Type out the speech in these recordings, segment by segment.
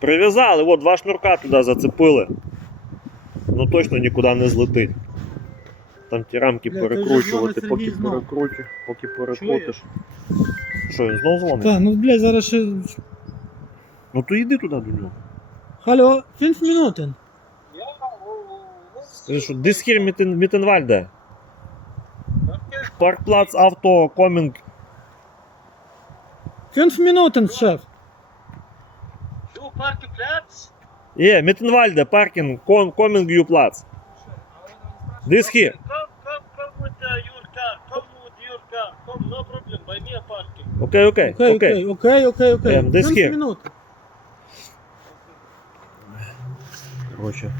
Прив'язали, от два шнурка туди зацепили. Ну точно нікуди не злетить. Там ті рамки Бля, перекручувати, поки Сергій знов. перекрутиш, поки перекрутиш. Що, він знов дзвонить? Так, ну блядь, зараз ще. Ну то йди туди до нього. Hallo, 5 Minuten. Скажи, що here Mitten, Mittenwalde. Parkplatz Auto Coming. 5 Minuten, Du Parkplatz? Yeah, Mittenwalde, parking, com, Coming you Platz. This here. Come, come, come with uh, your car. Come with your car. Come, no problem. By me a parking. Окей, окей. окей, окей, окей, окей. Ем, десь 5 here. Коротше,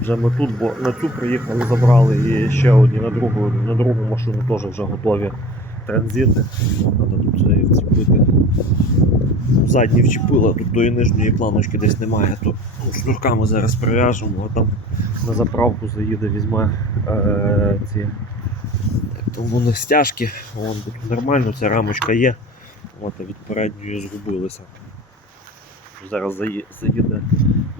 вже ми тут, бо на цю приїхали, забрали і ще одні на другу, на другу машину теж вже готові транзити. Треба тут. Задні вчепила, тут тої нижньої планочки десь немає, то ну, шнурками зараз прив'яжемо, а там на заправку заїде, візьме е, ці там стяжки, Вон, нормально, ця рамочка є. От, від передньої згубилися. Зараз заїде,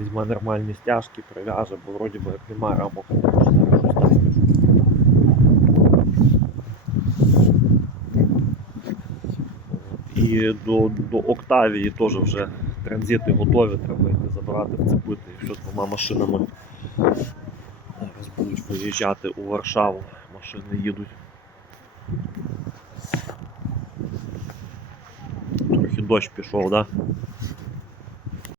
візьме нормальні стяжки, прив'яже, бо вроді би як немає рамок, щось І до, до Октавії теж вже транзити готові, треба йти забрати, вцепити, якщо двома машинами зараз будуть виїжджати у Варшаву, машини їдуть. Трохи дощ пішов, так? Да?